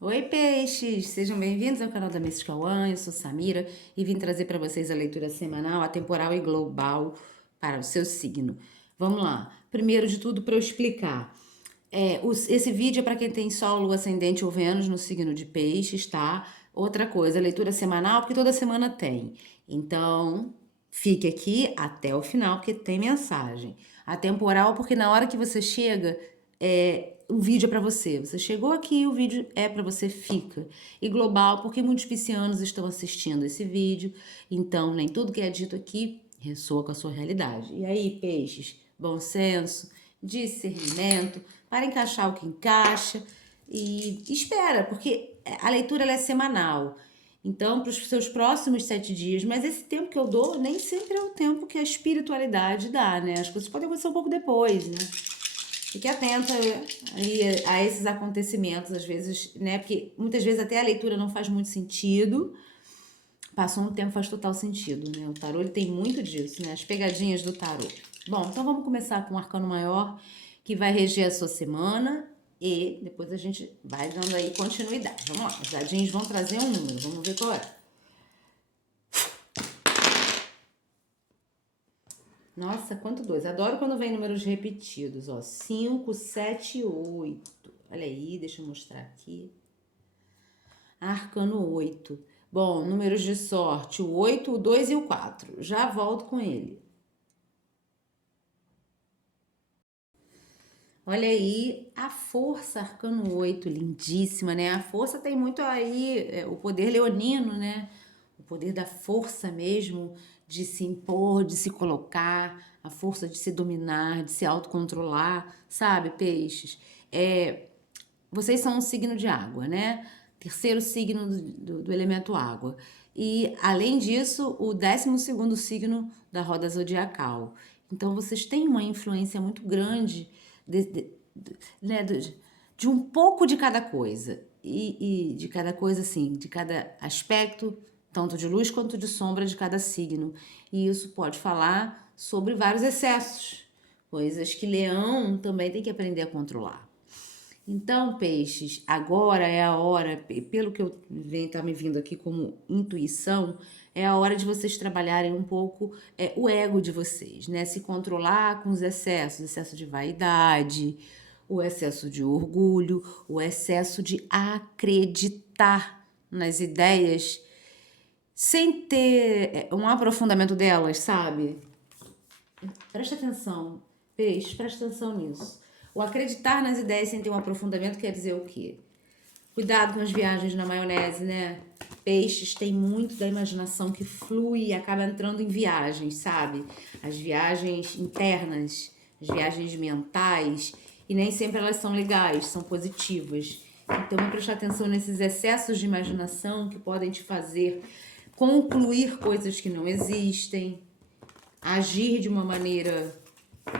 Oi, peixes! Sejam bem-vindos ao canal da Miss Cauã. Eu sou Samira e vim trazer para vocês a leitura semanal, atemporal e global para o seu signo. Vamos lá. Primeiro de tudo, para eu explicar. Esse vídeo é para quem tem Sol, Lua, Ascendente ou Vênus no signo de Peixes, tá? Outra coisa, leitura semanal, porque toda semana tem. Então, fique aqui até o final, porque tem mensagem. Atemporal, porque na hora que você chega, o vídeo é para você. Você chegou aqui, o vídeo é para você, fica. E global, porque muitos piscianos estão assistindo esse vídeo, então nem tudo que é dito aqui ressoa com a sua realidade. E aí, peixes, bom senso, discernimento, para encaixar o que encaixa e espera, porque a leitura ela é semanal. Então, para os seus próximos 7 dias, mas esse tempo que eu dou nem sempre é o tempo que a espiritualidade dá, né? As coisas podem acontecer um pouco depois, né? Fique atenta aí a esses acontecimentos, às vezes, né? Porque muitas vezes até a leitura não faz muito sentido. Passou um tempo, faz total sentido, né? O tarô ele tem muito disso, né? As pegadinhas do tarô. Bom, então vamos começar com o arcano maior, que vai reger a sua semana. E depois a gente vai dando aí continuidade. Vamos lá, os dadinhos vão trazer um número, vamos ver qual é. Nossa, quanto dois. Adoro quando vem números repetidos, ó. 5, 7 e 8. Olha aí, deixa eu mostrar aqui. Arcano 8. Bom, números de sorte, o 8, o 2 e o 4. Já volto com ele. Olha aí, a força, arcano 8, lindíssima, né? A força tem muito aí, o poder leonino, né? O poder da força mesmo, de se impor, de se colocar, a força de se dominar, de se autocontrolar, sabe, peixes? Vocês são um signo de água, né? Terceiro signo do elemento água. E, além disso, o 12º signo da roda zodiacal. Então, vocês têm uma influência muito grande né, de um pouco de cada coisa. E de cada coisa, assim, de cada aspecto, tanto de luz quanto de sombra de cada signo. E isso pode falar sobre vários excessos, coisas que Leão também tem que aprender a controlar. Então, peixes, agora é a hora, pelo que eu tá me vindo aqui como intuição, é a hora de vocês trabalharem um pouco o ego de vocês, né? Se controlar com os excessos, excesso de vaidade, o excesso de orgulho, o excesso de acreditar nas ideias sem ter um aprofundamento delas, sabe? Presta atenção, peixe, presta atenção nisso. O acreditar nas ideias sem ter um aprofundamento quer dizer o quê? Cuidado com as viagens na maionese, né? Peixes tem muito da imaginação que flui e acaba entrando em viagens, sabe? As viagens internas, as viagens mentais, e nem sempre elas são legais, são positivas. Então, vamos prestar atenção nesses excessos de imaginação que podem te fazer concluir coisas que não existem, agir de uma maneira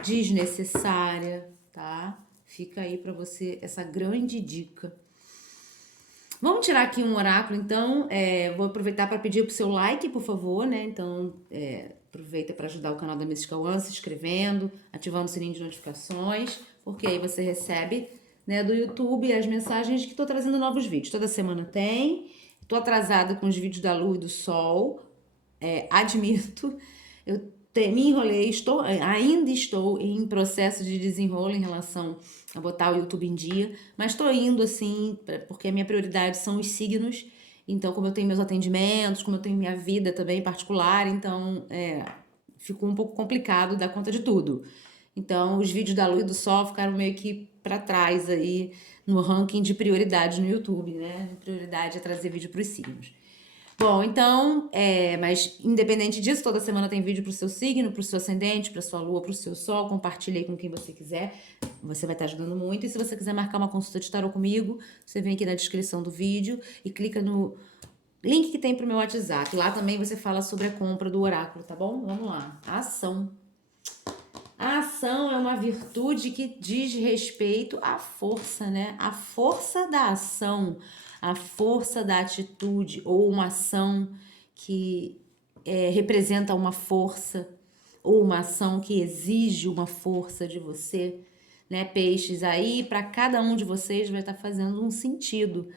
desnecessária, tá? Fica aí para você essa grande dica. Vamos tirar aqui um oráculo, então. Vou aproveitar para pedir pro seu like, por favor, né? Então, aproveita para ajudar o canal da Mística One se inscrevendo, ativando o sininho de notificações, porque aí você recebe, né, do YouTube as mensagens que estou trazendo novos vídeos. Toda semana tem. Estou atrasada com os vídeos da Lua e do Sol, admito. Eu me enrolei, ainda estou em processo de desenrolo em relação a botar o YouTube em dia, mas estou indo assim, porque a minha prioridade são os signos. Então, como eu tenho meus atendimentos, como eu tenho minha vida também particular, então ficou um pouco complicado dar conta de tudo. Então, os vídeos da Lua e do Sol ficaram meio que para trás aí no ranking de prioridades no YouTube, né? A prioridade é trazer vídeo para os signos. Bom, então, mas independente disso, toda semana tem vídeo pro seu signo, pro seu ascendente, pra sua lua, pro seu sol. Compartilhe aí com quem você quiser. Você vai estar ajudando muito. E se você quiser marcar uma consulta de tarô comigo, você vem aqui na descrição do vídeo e clica no link que tem pro meu WhatsApp. Lá também você fala sobre a compra do oráculo, tá bom? Vamos lá. Ação. A ação é uma virtude que diz respeito à força, né? A força da ação, a força da atitude, ou uma ação que representa uma força, ou uma ação que exige uma força de você, né? Peixes, aí para cada um de vocês vai estar fazendo um sentido.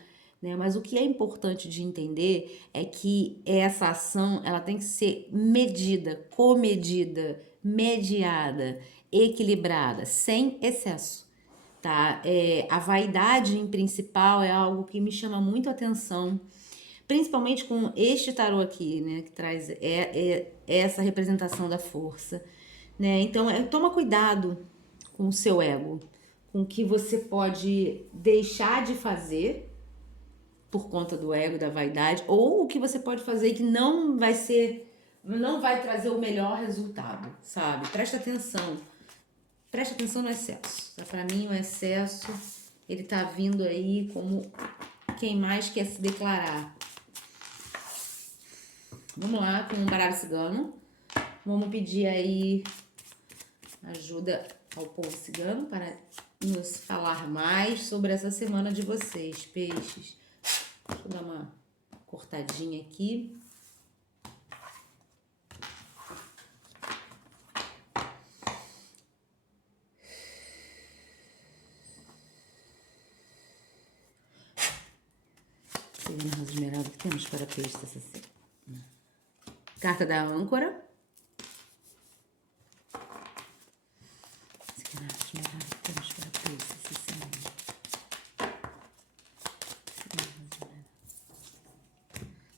né? Mas o que é importante de entender é que essa ação, ela tem que ser medida, comedida, mediada, equilibrada, sem excesso, tá? A vaidade em principal é algo que me chama muito a atenção, principalmente com este tarô aqui, né? Que traz essa representação da força, né? Então, toma cuidado com o seu ego, com o que você pode deixar de fazer por conta do ego, da vaidade, ou o que você pode fazer que não vai trazer o melhor resultado, sabe? Presta atenção no excesso. Para mim, o excesso, ele tá vindo aí como quem mais quer se declarar. Vamos lá, com um baralho cigano. Vamos pedir aí ajuda ao povo cigano para nos falar mais sobre essa semana de vocês, peixes. Deixa eu dar uma cortadinha aqui. Serena Rosa Esmeralda, que temos para peixes essa semana? Carta da âncora. Serena Rosa Esmeralda, que temos para peixes essa semana?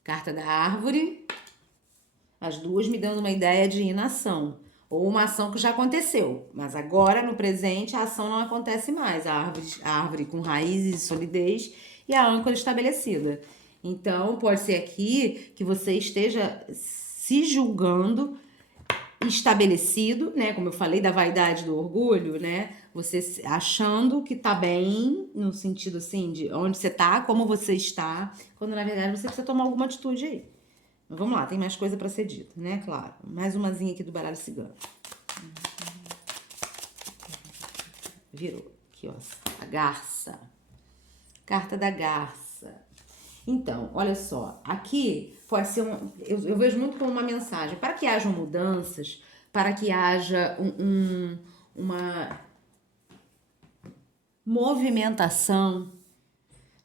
Carta da árvore. As duas me dando uma ideia de inação. Ou uma ação que já aconteceu. Mas agora, no presente, a ação não acontece mais. A árvore com raízes e solidez e a âncora estabelecida. Então, pode ser aqui que você esteja se julgando estabelecido, né? Como eu falei, da vaidade, do orgulho, né? Você achando que tá bem, no sentido assim, de onde você tá, como você está, quando na verdade você precisa tomar alguma atitude aí. Mas vamos lá, tem mais coisa pra ser dita, né? Claro. Mais umazinha aqui do baralho cigano. Virou. Aqui, ó. A garça. Carta da garça. Então, olha só. Aqui pode ser eu vejo muito como uma mensagem. Para que hajam mudanças, para que haja uma movimentação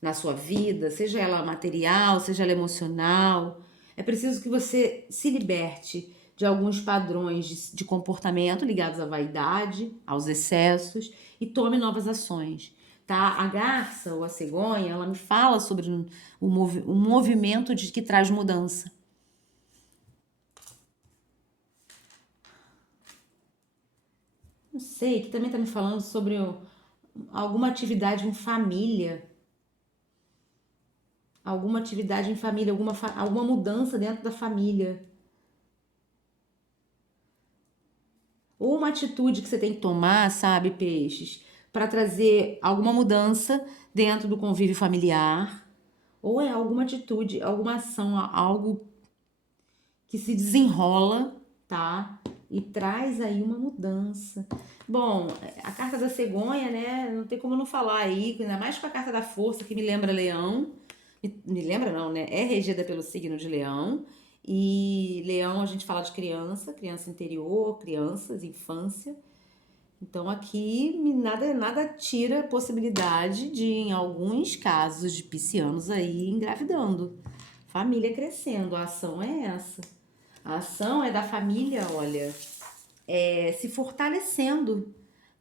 na sua vida, seja ela material, seja ela emocional, é preciso que você se liberte de alguns padrões de comportamento ligados à vaidade, aos excessos e tome novas ações, tá? A garça ou a cegonha, ela me fala sobre um movimento que traz mudança. Não sei, que também tá me falando sobre alguma atividade em família. Alguma atividade em família, alguma mudança dentro da família. Ou uma atitude que você tem que tomar, sabe, peixes, para trazer alguma mudança dentro do convívio familiar. Ou é alguma atitude, alguma ação, algo que se desenrola, tá? E traz aí uma mudança. Bom, a carta da cegonha, né? Não tem como não falar aí, ainda mais com a carta da força, que me lembra leão. Me lembra não, né? É regida pelo signo de leão. E leão a gente fala de criança interior, crianças, infância. Então aqui nada tira a possibilidade de, em alguns casos de piscianos aí, engravidando. Família crescendo, a ação é essa. A ação é da família, olha, se fortalecendo.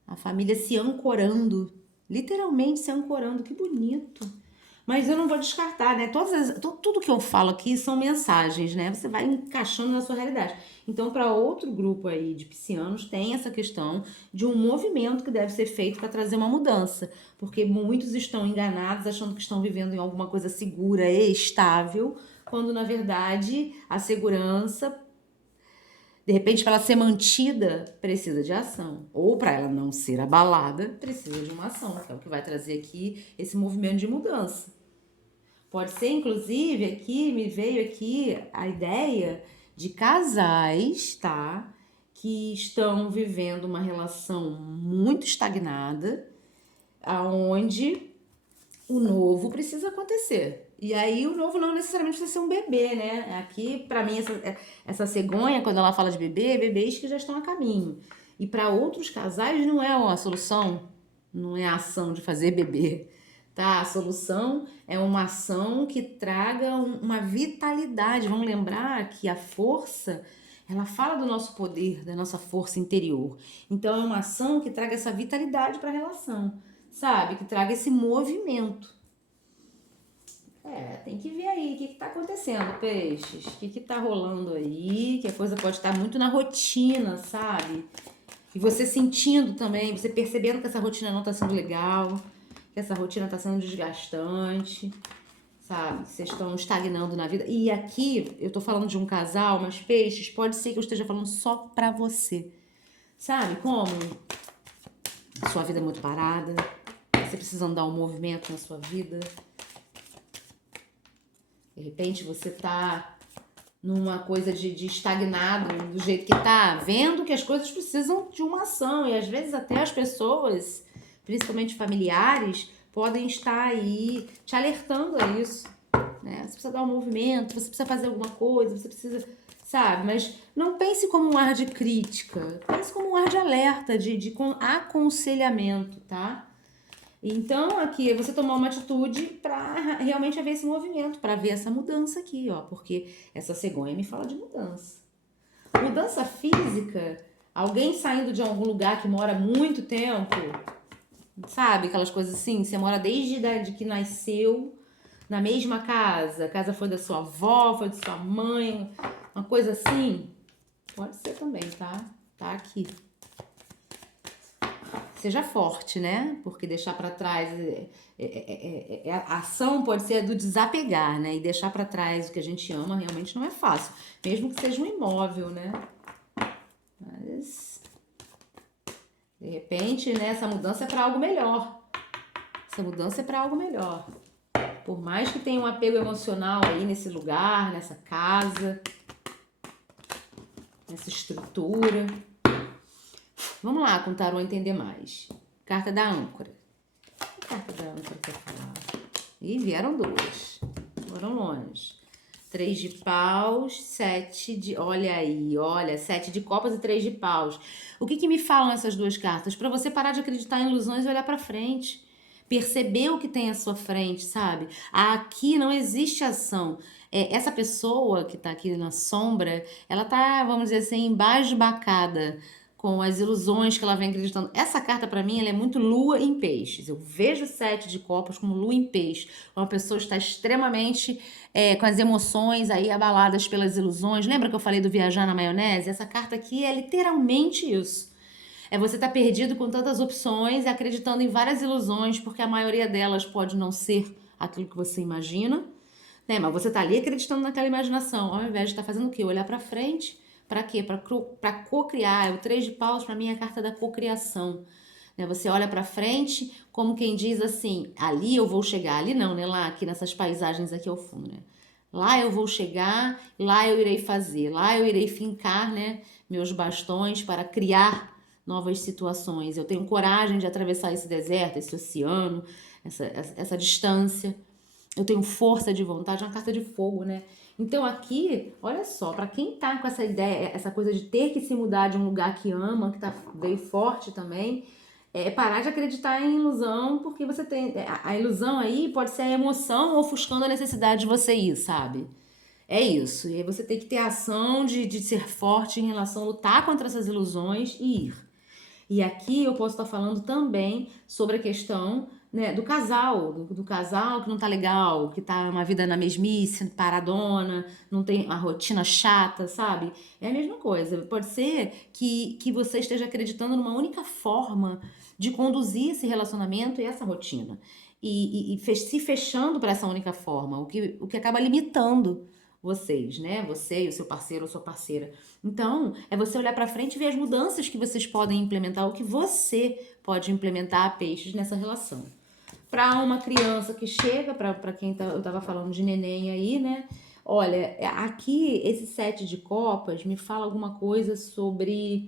A família se ancorando, literalmente se ancorando, que bonito. Mas eu não vou descartar, né? Tudo que eu falo aqui são mensagens, né? Você vai encaixando na sua realidade. Então, para outro grupo aí de piscianos, tem essa questão de um movimento que deve ser feito para trazer uma mudança. Porque muitos estão enganados, achando que estão vivendo em alguma coisa segura e estável, quando na verdade a segurança, de repente, para ela ser mantida, precisa de ação. Ou para ela não ser abalada, precisa de uma ação, que é o que vai trazer aqui esse movimento de mudança. Pode ser, inclusive, me veio aqui a ideia de casais, tá? Que estão vivendo uma relação muito estagnada, aonde o novo precisa acontecer. E aí o novo não necessariamente precisa ser um bebê, né? Aqui, pra mim, essa cegonha, quando ela fala de bebê, bebês que já estão a caminho. E para outros casais não é a solução, não é a ação de fazer bebê, tá? A solução é uma ação que traga uma vitalidade. Vamos lembrar que a força, ela fala do nosso poder, da nossa força interior. Então é uma ação que traga essa vitalidade para a relação, sabe? Que traga esse movimento. Tem que ver aí o que tá acontecendo, peixes. O que tá rolando aí? Que a coisa pode estar muito na rotina, sabe? E você sentindo também, você percebendo que essa rotina não tá sendo legal, que essa rotina tá sendo desgastante, sabe? Vocês estão estagnando na vida. E aqui, eu tô falando de um casal, mas peixes, pode ser que eu esteja falando só pra você. Sabe como? A sua vida é muito parada, você precisa dar um movimento na sua vida. De repente você tá numa coisa de estagnado, do jeito que tá, vendo que as coisas precisam de uma ação. E às vezes até as pessoas, principalmente familiares, podem estar aí te alertando a isso, né? Você precisa dar um movimento, você precisa fazer alguma coisa, você precisa, sabe? Mas não pense como um ar de crítica, pense como um ar de alerta, de aconselhamento, tá? Então, aqui, você tomar uma atitude para realmente haver esse movimento, para ver essa mudança aqui, ó, porque essa cegonha me fala de mudança. Mudança física, alguém saindo de algum lugar que mora muito tempo, sabe? Aquelas coisas assim, você mora desde a idade que nasceu na mesma casa, a casa foi da sua avó, foi de sua mãe, uma coisa assim, pode ser também, tá? Tá aqui. Seja forte, né? Porque deixar para trás a ação pode ser do desapegar, né? E deixar para trás o que a gente ama realmente não é fácil, mesmo que seja um imóvel, né? Mas de repente, né, essa mudança é para algo melhor. Essa mudança é para algo melhor. Por mais que tenha um apego emocional aí nesse lugar, nessa casa, nessa estrutura. Vamos lá com o tarô entender mais. Carta da âncora. Que carta da âncora quer falar? Ih, vieram duas. Foram longe. 3 de paus, 7 de... Olha aí, olha. 7 de copas e 3 de paus. O que me falam essas duas cartas? Para você parar de acreditar em ilusões e olhar para frente. Perceber o que tem à sua frente, sabe? Aqui não existe ação. Essa pessoa que tá aqui na sombra, ela tá, vamos dizer assim, embasbacada com as ilusões que ela vem acreditando. Essa carta, para mim, ela é muito lua em peixes. Eu vejo o 7 de copas como lua em peixe. Uma pessoa está extremamente com as emoções aí abaladas pelas ilusões. Lembra que eu falei do viajar na maionese? Essa carta aqui é literalmente isso. Você estar perdido com tantas opções e acreditando em várias ilusões, porque a maioria delas pode não ser aquilo que você imagina, né? Mas você tá ali acreditando naquela imaginação, ao invés de estar fazendo o quê? Olhar para frente. Para quê? Para co-criar. O 3 de paus, para mim, é a carta da cocriação. Né? Você olha para frente como quem diz assim, ali eu vou chegar. Ali não, né? Lá, aqui nessas paisagens aqui ao fundo, né? Lá eu vou chegar, lá eu irei fazer, lá eu irei fincar, né, meus bastões para criar novas situações. Eu tenho coragem de atravessar esse deserto, esse oceano, essa distância. Eu tenho força de vontade, é uma carta de fogo, né? Então aqui, olha só, para quem tá com essa ideia, essa coisa de ter que se mudar de um lugar que ama, que tá veio forte também, parar de acreditar em ilusão, porque você tem a ilusão aí pode ser a emoção ofuscando a necessidade de você ir, sabe? É isso. E aí você tem que ter a ação de ser forte em relação a lutar contra essas ilusões e ir. E aqui eu posso estar falando também sobre a questão, né, do casal, do casal que não tá legal, que tá uma vida na mesmice, paradona, não tem a rotina chata, sabe? É a mesma coisa. Pode ser que você esteja acreditando numa única forma de conduzir esse relacionamento e essa rotina. Se fechando para essa única forma, o que acaba limitando vocês, né? Você e o seu parceiro ou sua parceira. Então, é você olhar para frente e ver as mudanças que vocês podem implementar, o que você pode implementar, peixes, nessa relação. Para uma criança que chega, para quem eu tava falando de neném aí, né? Olha, aqui esse 7 de copas me fala alguma coisa sobre...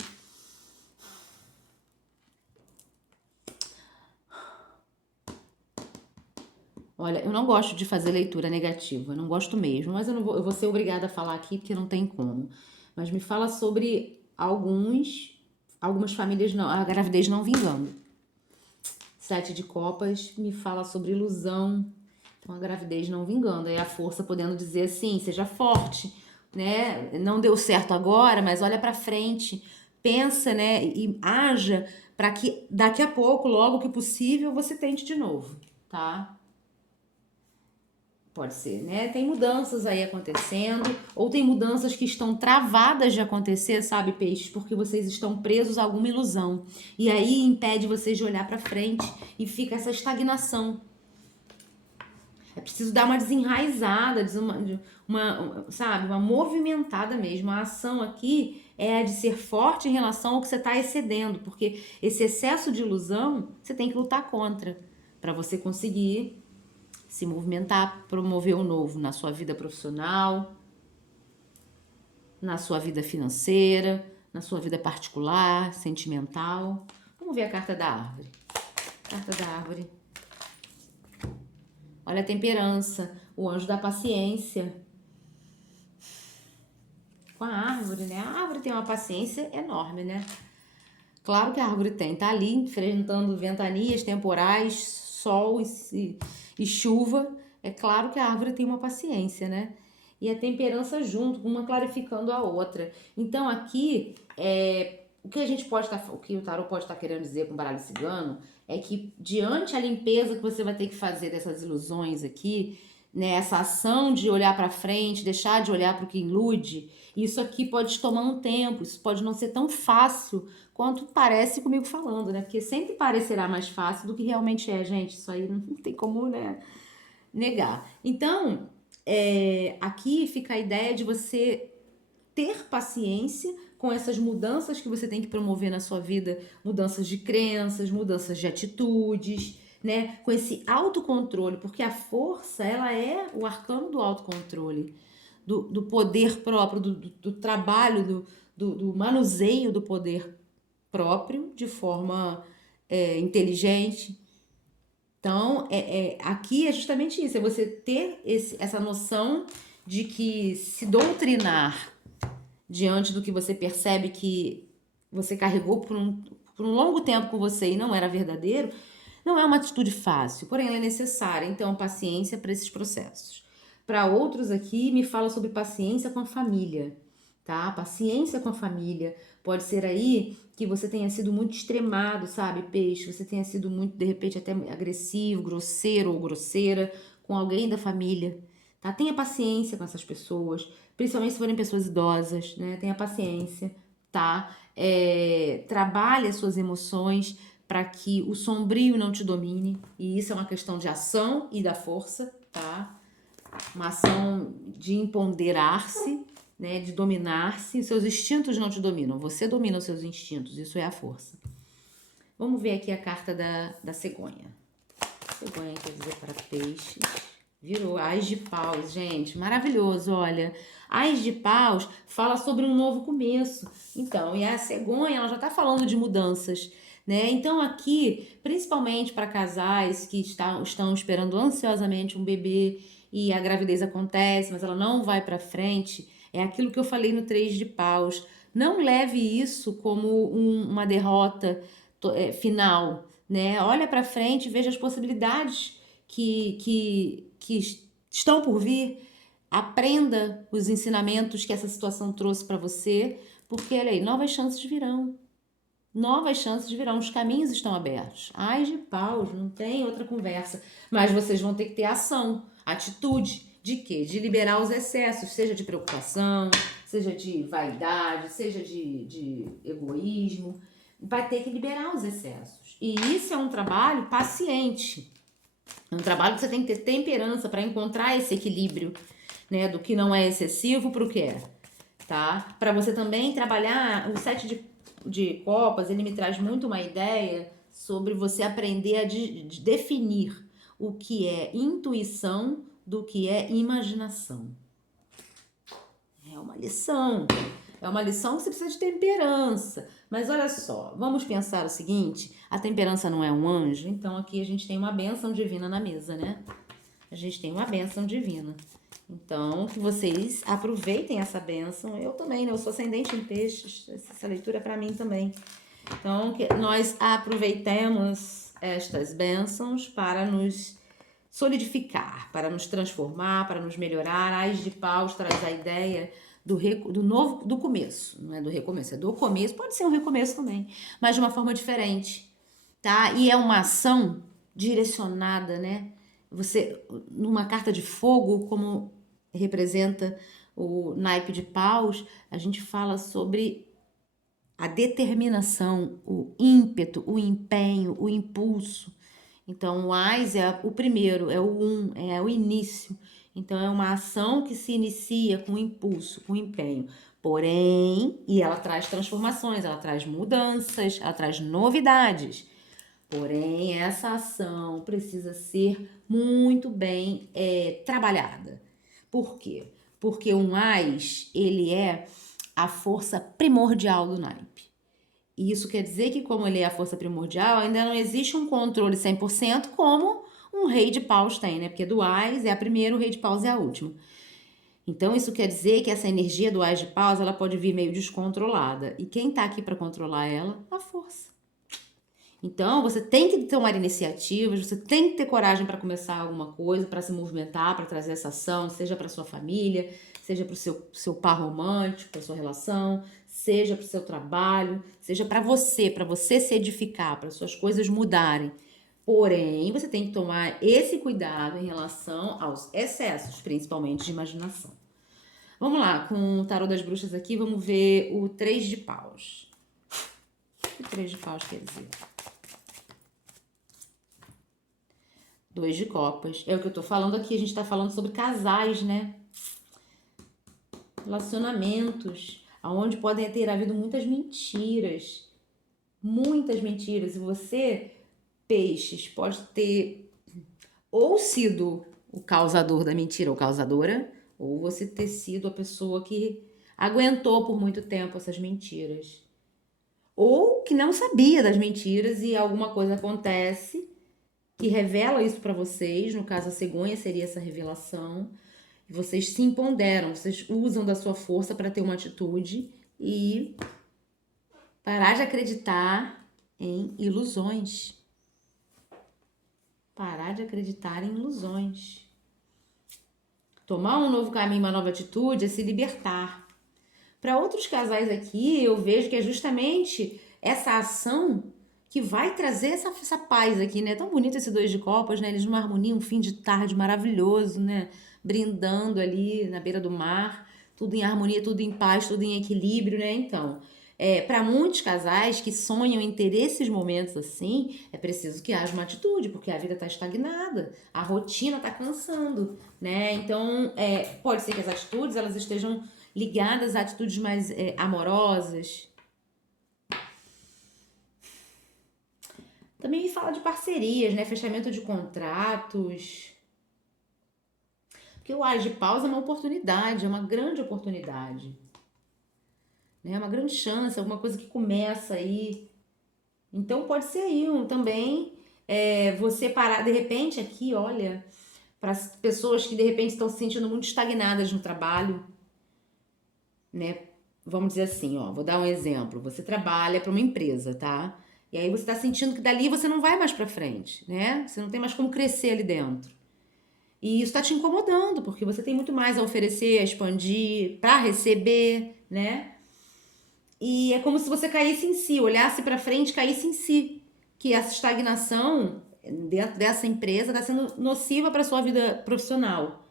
Olha, eu não gosto de fazer leitura negativa, não gosto mesmo, mas eu vou ser obrigada a falar aqui porque não tem como. Mas me fala sobre algumas famílias, não, a gravidez não vingando. 7 de copas me fala sobre ilusão. Então, a gravidez não vingando. Aí a força podendo dizer assim, seja forte, né? Não deu certo agora, mas olha pra frente. Pensa, né? E haja para que daqui a pouco, logo que possível, você tente de novo, tá? Pode ser, né? Tem mudanças aí acontecendo, ou tem mudanças que estão travadas de acontecer, sabe, peixes? Porque vocês estão presos a alguma ilusão. E aí impede vocês de olhar pra frente e fica essa estagnação. É preciso dar uma desenraizada, sabe, uma movimentada mesmo. A ação aqui é a de ser forte em relação ao que você está excedendo, porque esse excesso de ilusão você tem que lutar contra para você conseguir se movimentar, promover o novo na sua vida profissional, na sua vida financeira, na sua vida particular, sentimental. Vamos ver a carta da árvore. Carta da árvore. Olha a temperança, o anjo da paciência. Com a árvore, né? A árvore tem uma paciência enorme, né? Claro que a árvore tem. Tá ali enfrentando ventanias temporais, sol e chuva. É claro que a árvore tem uma paciência, né? E a temperança junto, uma clarificando a outra. Então aqui, o que a gente pode estar, o que o tarô pode estar querendo dizer com o baralho cigano é que diante a limpeza que você vai ter que fazer dessas ilusões aqui, né, essa ação de olhar para frente, deixar de olhar para o que ilude, isso aqui pode tomar um tempo, isso pode não ser tão fácil quanto parece comigo falando, né? Porque sempre parecerá mais fácil do que realmente é, gente. Isso aí não tem como, né, negar. Então, aqui fica a ideia de você ter paciência com essas mudanças que você tem que promover na sua vida, mudanças de crenças, mudanças de atitudes, né? Com esse autocontrole, porque a força, ela é o arcano do autocontrole, do poder próprio, do trabalho, do manuseio do poder próprio de forma inteligente. Então, aqui é justamente isso, é você ter essa noção de que se doutrinar diante do que você percebe que você carregou por um longo tempo com você e não era verdadeiro, não é uma atitude fácil, porém ela é necessária. Então, paciência para esses processos. Para outros aqui, me fala sobre paciência com a família, tá? Paciência com a família. Pode ser aí que você tenha sido muito extremado, sabe, peixe? Você tenha sido muito, de repente, até agressivo, grosseiro ou grosseira com alguém da família, tá? Tenha paciência com essas pessoas, principalmente se forem pessoas idosas, né? Tenha paciência, tá? Trabalhe as suas emoções para que o sombrio não te domine, e isso é uma questão de ação e da força, tá? Uma ação de empoderar-se, né, de dominar-se. Seus instintos não te dominam, você domina os seus instintos, isso é a força. Vamos ver aqui a carta da cegonha. Cegonha quer dizer para peixes. Virou Ás de Paus, gente, maravilhoso, olha. Ás de Paus fala sobre um novo começo. Então, e a cegonha, ela já tá falando de mudanças, né? Então aqui, principalmente para casais que estão esperando ansiosamente um bebê e a gravidez acontece, mas ela não vai para frente, é aquilo que eu falei no 3 de Paus. Não leve isso como uma derrota final, né? Olha para frente, veja as possibilidades que estão por vir. Aprenda os ensinamentos que essa situação trouxe para você, porque olha aí, novas chances virão. Novas chances virão, os caminhos estão abertos. Ai de paus, não tem outra conversa. Mas vocês vão ter que ter ação, atitude. De quê? De liberar os excessos, seja de preocupação, seja de vaidade, seja de egoísmo. Vai ter que liberar os excessos. E isso é um trabalho paciente. É um trabalho que você tem que ter temperança para encontrar esse equilíbrio, né? Do que não é excessivo para o que é, tá? Para você também trabalhar o 7 de copas, ele me traz muito uma ideia sobre você aprender a definir o que é intuição do que é imaginação. É uma lição. É uma lição que você precisa de temperança. Mas olha só, vamos pensar o seguinte, a temperança não é um anjo, então aqui a gente tem uma bênção divina na mesa, né? A gente tem uma bênção divina. Então, que vocês aproveitem essa bênção. Eu também, né? Eu sou ascendente em peixes. Essa leitura é para mim também. Então, que nós aproveitemos estas bênçãos para nos solidificar, para nos transformar, para nos melhorar. Ás de Paus traz a ideia do novo, do começo. Não é do recomeço, é do começo. Pode ser um recomeço também, mas de uma forma diferente, tá? E é uma ação direcionada, né? Você, numa carta de fogo, como representa o naipe de paus, a gente fala sobre a determinação, o ímpeto, o empenho, o impulso. Então, o ás é o primeiro, é o é o início. Então, é uma ação que se inicia com impulso, com empenho. Porém, e ela traz transformações, ela traz mudanças, ela traz novidades. Porém, essa ação precisa ser muito bem trabalhada. Por quê? Porque um ás, ele é a força primordial do naipe. E isso quer dizer que, como ele é a força primordial, ainda não existe um controle 100% como um rei de paus tem, né? Porque do ás é a primeira, o rei de paus é a última. Então, isso quer dizer que essa energia do ás de paus, ela pode vir meio descontrolada. E quem tá aqui para controlar ela? A força. Então, você tem que tomar iniciativas, você tem que ter coragem para começar alguma coisa, para se movimentar, para trazer essa ação, seja para sua família, seja para o seu par romântico, para sua relação, seja para o seu trabalho, seja para você se edificar, para suas coisas mudarem. Porém, você tem que tomar esse cuidado em relação aos excessos, principalmente de imaginação. Vamos lá, com o tarô das bruxas aqui, vamos ver o 3 de paus. O que o 3 de paus quer dizer? 2 de copas. É o que eu tô falando aqui, a gente tá falando sobre casais, né? Relacionamentos, aonde podem ter havido muitas mentiras. Muitas mentiras. E você, peixes, pode ter ou sido o causador da mentira ou causadora, ou você ter sido a pessoa que aguentou por muito tempo essas mentiras. Ou que não sabia das mentiras e alguma coisa acontece que revela isso para vocês, no caso a cegonha seria essa revelação, e vocês se empoderam, vocês usam da sua força para ter uma atitude e parar de acreditar em ilusões. Parar de acreditar em ilusões. Tomar um novo caminho, uma nova atitude é se libertar. Para outros casais aqui, eu vejo que é justamente essa ação que vai trazer essa paz aqui, né? Tão bonito esse 2 de copas, né? Eles numa harmonia, um fim de tarde maravilhoso, né? Brindando ali na beira do mar, tudo em harmonia, tudo em paz, tudo em equilíbrio, né? Então, para muitos casais que sonham em ter esses momentos assim, é preciso que haja uma atitude, porque a vida está estagnada, a rotina está cansando, né? Então, pode ser que as atitudes elas estejam ligadas a atitudes mais amorosas. Também me fala de parcerias, né? Fechamento de contratos. Porque o Ás de Paus é uma oportunidade, é uma grande oportunidade. Né? É uma grande chance, alguma coisa que começa aí. Então pode ser aí também você parar, de repente, aqui, olha, para as pessoas que de repente estão se sentindo muito estagnadas no trabalho, né? Vamos dizer assim, ó, vou dar um exemplo. Você trabalha para uma empresa, tá? E aí você está sentindo que dali você não vai mais para frente, né? Você não tem mais como crescer ali dentro. E isso está te incomodando, porque você tem muito mais a oferecer, a expandir, para receber, né? E é como se você caísse em si, olhasse para frente, caísse em si, que essa estagnação dentro dessa empresa está sendo nociva para sua vida profissional.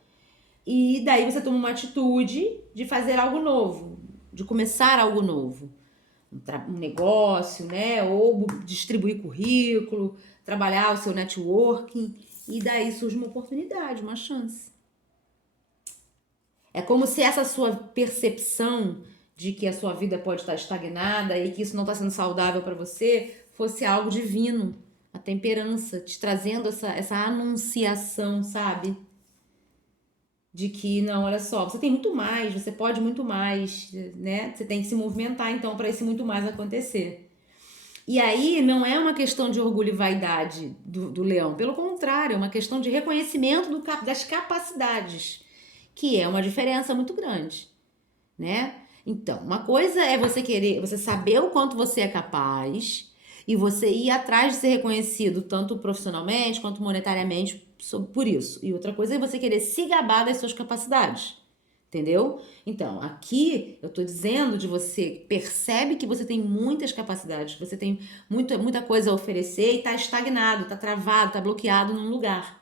E daí você toma uma atitude de fazer algo novo, de começar algo novo. Um negócio, né? Ou distribuir currículo, trabalhar o seu networking. E daí surge uma oportunidade, uma chance. É como se essa sua percepção de que a sua vida pode estar estagnada e que isso não está sendo saudável para você fosse algo divino. A temperança, te trazendo essa anunciação, sabe? De que, não, olha só, você tem muito mais, você pode muito mais, né? Você tem que se movimentar, então, para esse muito mais acontecer. E aí, não é uma questão de orgulho e vaidade do leão. Pelo contrário, é uma questão de reconhecimento das capacidades, que é uma diferença muito grande, né? Então, uma coisa é você querer, você saber o quanto você é capaz, E você ir atrás de ser reconhecido, tanto profissionalmente quanto monetariamente, por isso. E outra coisa é você querer se gabar das suas capacidades. Entendeu? Então, aqui eu tô dizendo de você, percebe que você tem muitas capacidades, que você tem muita coisa a oferecer e tá estagnado, tá travado, tá bloqueado num lugar.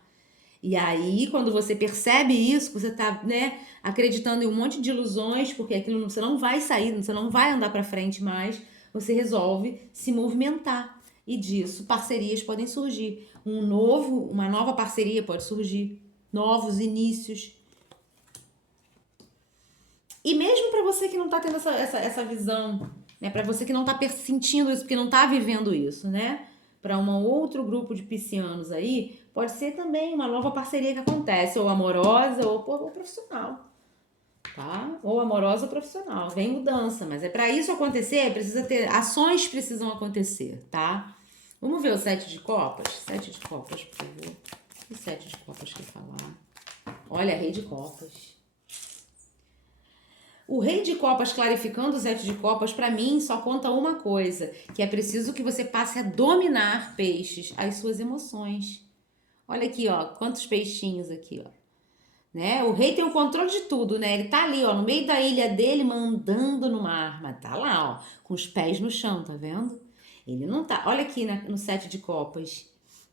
E aí, quando você percebe isso, você tá, né, acreditando em um monte de ilusões, porque aquilo você não vai sair, você não vai andar para frente mais, você resolve se movimentar. E disso, parcerias podem surgir. Uma nova parceria pode surgir, novos inícios. E mesmo para você que não tá tendo essa visão, né, para você que não tá sentindo isso, porque não tá vivendo isso, né? Para um outro grupo de piscianos aí, pode ser também uma nova parceria que acontece, ou amorosa ou profissional, tá? Ou amorosa ou profissional. Vem mudança, mas é para isso acontecer, precisa ter ações precisam acontecer, tá? Vamos ver o 7 de copas? 7 de copas, por favor. O 7 de copas quer falar. Olha, rei de copas. O rei de copas clarificando o 7 de copas, para mim, só conta uma coisa, que é preciso que você passe a dominar, peixes, as suas emoções. Olha aqui, ó, quantos peixinhos aqui, ó. Né? O rei tem o controle de tudo, né? Ele tá ali, ó, no meio da ilha dele, mandando no mar, mas tá lá, ó, com os pés no chão, tá vendo? Ele não tá. Olha aqui no 7 de copas.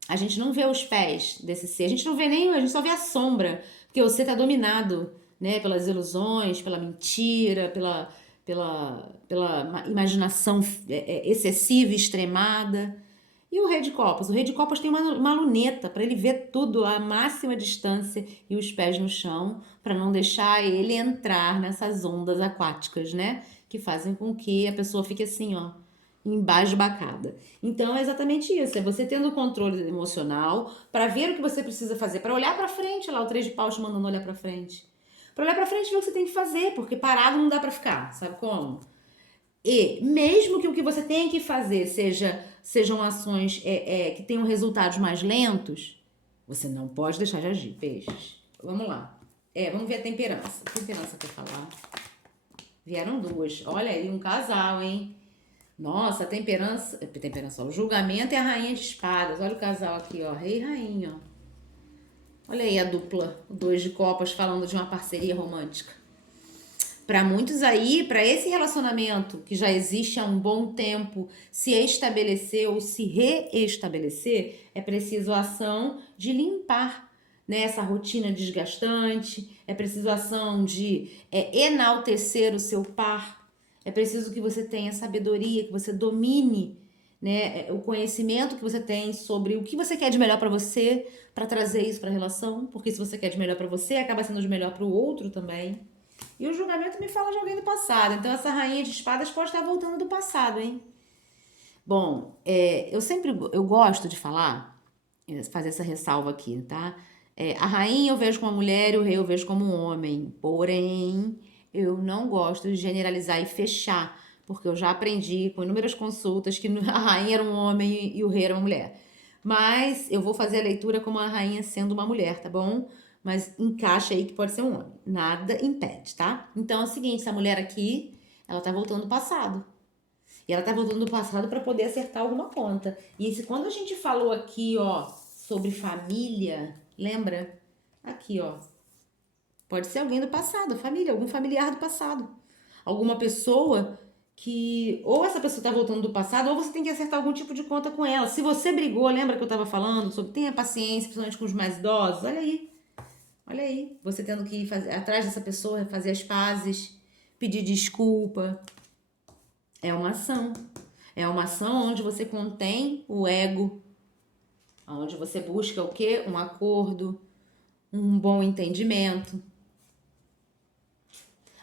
A gente não vê os pés desse ser, a gente não vê nem, a gente só vê a sombra, porque você tá dominado, né, pelas ilusões, pela mentira, pela imaginação excessiva e extremada. E o rei de copas? O rei de copas tem uma luneta para ele ver tudo a máxima distância e os pés no chão, para não deixar ele entrar nessas ondas aquáticas, né? Que fazem com que a pessoa fique assim, ó, embasbacada. Então é exatamente isso, é você tendo o controle emocional para ver o que você precisa fazer, para olhar para frente, lá o 3 de paus te mandando olhar para frente. Para olhar para frente e ver o que você tem que fazer, porque parado não dá para ficar, sabe como? E mesmo que o que você tenha que fazer sejam ações que tenham resultados mais lentos, você não pode deixar de agir, peixes. Vamos lá. Vamos ver a temperança. Temperança quer falar. Vieram duas. Olha aí, um casal, hein? Nossa, a temperança. Temperança, ó, o julgamento e a rainha de espadas. Olha o casal aqui, ó. Rei e rainha, ó. Olha aí a dupla, o 2 de copas, falando de uma parceria romântica. Para muitos aí, para esse relacionamento que já existe há um bom tempo se estabelecer ou se reestabelecer, é preciso a ação de limpar, né, essa rotina desgastante, é preciso a ação de enaltecer o seu par, é preciso que você tenha sabedoria, que você domine, né, o conhecimento que você tem sobre o que você quer de melhor para você, para trazer isso para a relação, porque se você quer de melhor para você, acaba sendo de melhor para o outro também. E o julgamento me fala de alguém do passado. Então essa rainha de espadas pode estar voltando do passado, hein? Bom, eu gosto de falar, fazer essa ressalva aqui, tá? A rainha eu vejo como uma mulher e o rei eu vejo como um homem. Porém, eu não gosto de generalizar e fechar, porque eu já aprendi com inúmeras consultas que a rainha era um homem e o rei era uma mulher. Mas eu vou fazer a leitura como a rainha sendo uma mulher, tá bom? Mas encaixa aí que pode ser um homem. Nada impede, tá? Então é o seguinte, essa mulher aqui, ela tá voltando do passado. E ela tá voltando do passado para poder acertar alguma conta. E quando a gente falou aqui, ó, sobre família, lembra? Aqui, ó. Pode ser alguém do passado, família, algum familiar do passado. Alguma pessoa que ou essa pessoa tá voltando do passado, ou você tem que acertar algum tipo de conta com ela. Se você brigou, lembra que eu tava falando sobre tenha paciência, principalmente com os mais idosos? Olha aí. Olha aí, você tendo que ir atrás dessa pessoa, fazer as pazes, pedir desculpa. É uma ação. É uma ação onde você contém o ego, onde você busca o quê? Um acordo, um bom entendimento,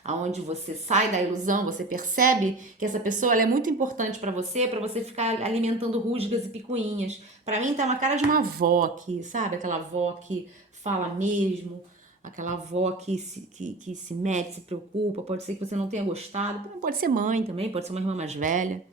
aonde você sai da ilusão, você percebe que essa pessoa ela é muito importante para você ficar alimentando rusgas e picuinhas. Para mim tá uma cara de uma avó aqui, sabe? Aquela avó que fala mesmo, aquela avó que se mete, se preocupa. Pode ser que você não tenha gostado, pode ser mãe também, pode ser uma irmã mais velha.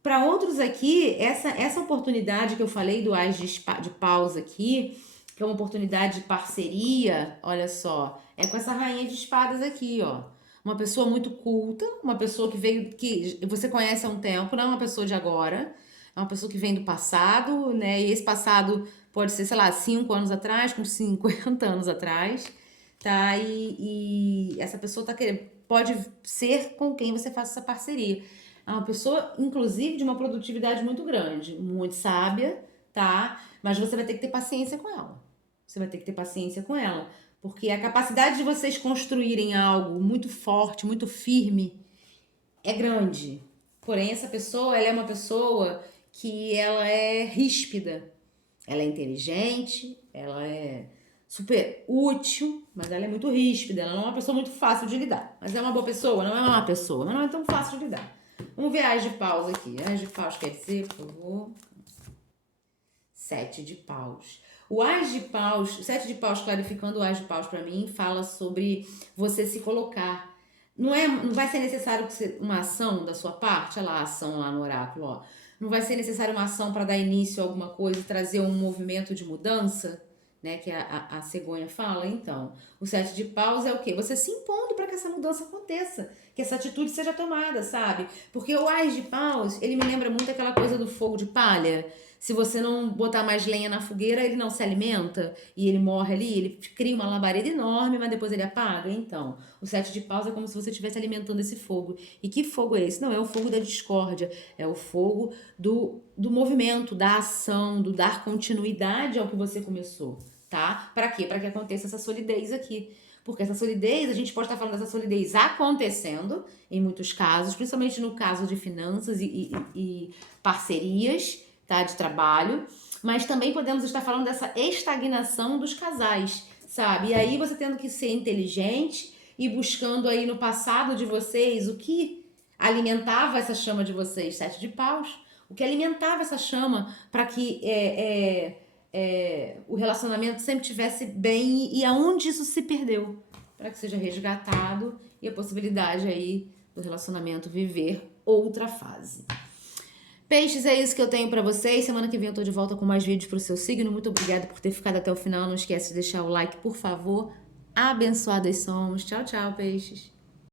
Para outros aqui, essa oportunidade que eu falei do Ás de Paus aqui, que é uma oportunidade de parceria, olha só, é com essa rainha de espadas aqui, ó. Uma pessoa muito culta, uma pessoa que você conhece há um tempo, não é uma pessoa de agora, É uma pessoa que vem do passado, né? E esse passado pode ser, sei lá, 5 anos atrás, com 50 anos atrás, tá? E essa pessoa tá querendo, pode ser com quem você faça essa parceria. É uma pessoa, inclusive, de uma produtividade muito grande, muito sábia, tá? Mas você vai ter que ter paciência com ela. Você vai ter que ter paciência com ela. Porque a capacidade de vocês construírem algo muito forte, muito firme, é grande. Porém, essa pessoa, ela é uma pessoa que ela é ríspida. Ela é inteligente, ela é super útil, mas ela é muito ríspida. Ela não é uma pessoa muito fácil de lidar. Mas é uma boa pessoa? Não é uma má pessoa, mas não é tão fácil de lidar. Vamos ver a As de Paus aqui. As de Paus quer dizer, por favor... 7 de Paus. O As de Paus, o 7 de Paus, clarificando o As de Paus para mim, fala sobre você se colocar. Não vai ser necessário uma ação da sua parte, olha lá a ação lá no oráculo, ó. Não vai ser necessário uma ação para dar início a alguma coisa, trazer um movimento de mudança, né, que a cegonha fala. Então, o 7 de Paus é o quê? Você se impondo para que essa mudança aconteça, que essa atitude seja tomada, sabe? Porque o As de Paus, ele me lembra muito aquela coisa do fogo de palha. Se você não botar mais lenha na fogueira, ele não se alimenta e ele morre ali, ele cria uma labareda enorme, mas depois ele apaga. Então, o 7 de Paus é como se você estivesse alimentando esse fogo. E que fogo é esse? Não, é o fogo da discórdia, é o fogo do movimento, da ação, do dar continuidade ao que você começou, tá? Para quê? Para que aconteça essa solidez aqui. Porque essa solidez, a gente pode estar falando dessa solidez acontecendo, em muitos casos, principalmente no caso de finanças e parcerias, tá, de trabalho, mas também podemos estar falando dessa estagnação dos casais, sabe? E aí você tendo que ser inteligente e buscando aí no passado de vocês o que alimentava essa chama de vocês, 7 de Paus, o que alimentava essa chama para que o relacionamento sempre estivesse bem e aonde isso se perdeu, para que seja resgatado e a possibilidade aí do relacionamento viver outra fase. Peixes, é isso que eu tenho pra vocês. Semana que vem eu tô de volta com mais vídeos pro seu signo. Muito obrigada por ter ficado até o final. Não esquece de deixar o like, por favor. Abençoadas somos. Tchau, tchau, peixes.